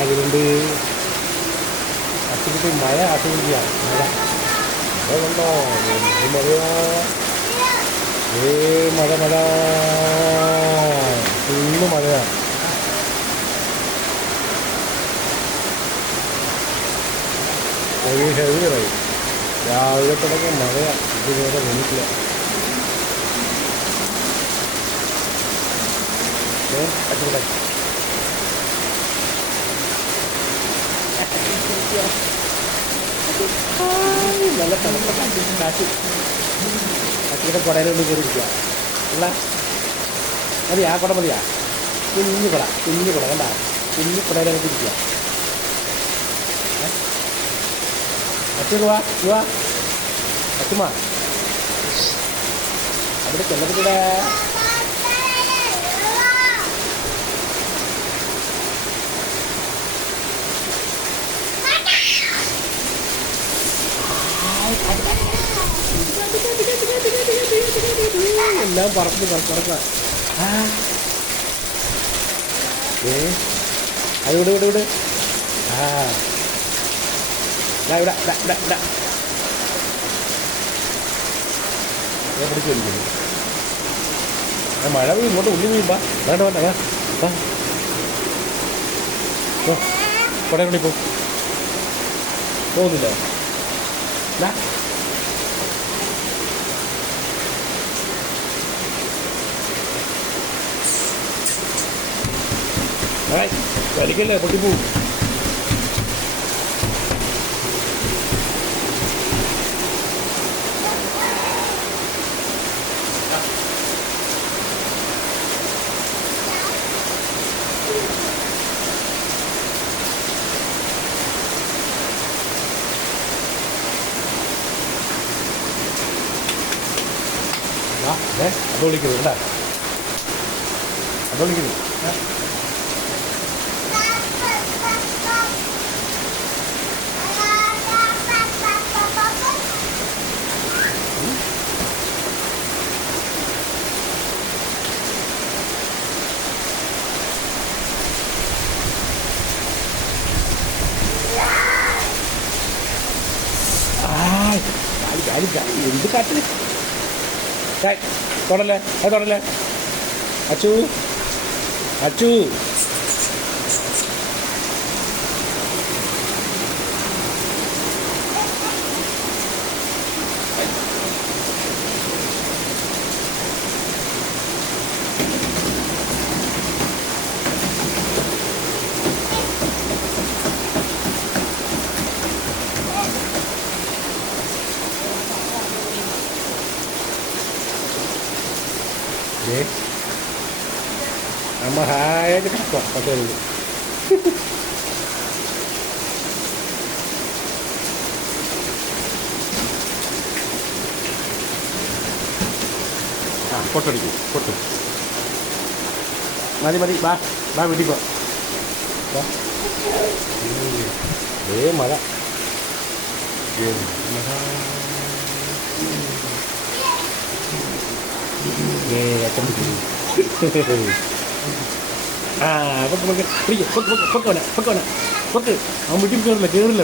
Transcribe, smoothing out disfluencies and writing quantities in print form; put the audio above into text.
ബാഗിലുണ്ട്. അച്ഛക്കിട്ട് മഴ ആസ്വദിക്കുകയാണ്. മഴ മഴ കൊണ്ടോ മഴയാ. മഴ മഴ ഫുള്ള് മഴയാണ്. ഹെവിയായി രാവിലെ തുടങ്ങിയ മഴയാണ്. ഇതുവരെ വന്നിട്ടില്ല. അടിപൊളി നല്ല തണുത്ത കാറ്റ്. അച്ഛൻ്റെ കുടയിലൊന്ന് കയറിയിരിക്കുക അല്ല മതി. ആ കുട മതിയാ. കുഞ്ഞു കുട കണ്ട കുഞ്ഞു കുടയിലൊക്കെ ഇരിക്കുക. അച്ഛൻ വാ അച്ഛമ്മ അവിടെ ചെല്ലത്തില്ല. എല്ലാം പറക്കുക. അത് വിട്. ഇവിടെ പിടിച്ചിരിക്കുന്നു. മഴ പെയ്യും. ഇങ്ങോട്ട് ഉള്ളി വീഴുമ്പോ വേണ്ട കൊടയുണ്ടി പോകുന്നില്ല. വലിക്കല്ലേ പൊട്ടിപ്പോവും. അത് വിളിക്കുന്നു കേട്ടാ. അത് വിളിക്കുന്നു. എന്ത് കാട്ടില് തൊടല്ലേ അച്ചു. അമ്മ ഹായായിട്ട് കിടക്കുക പത്തേരിൽ. പൊട്ടടിക്കും. മതി വാ വീട്ടിൽ പോ. മഴ പൊക്ക് അവൻ വീട്ടിൽ കയറില്ല.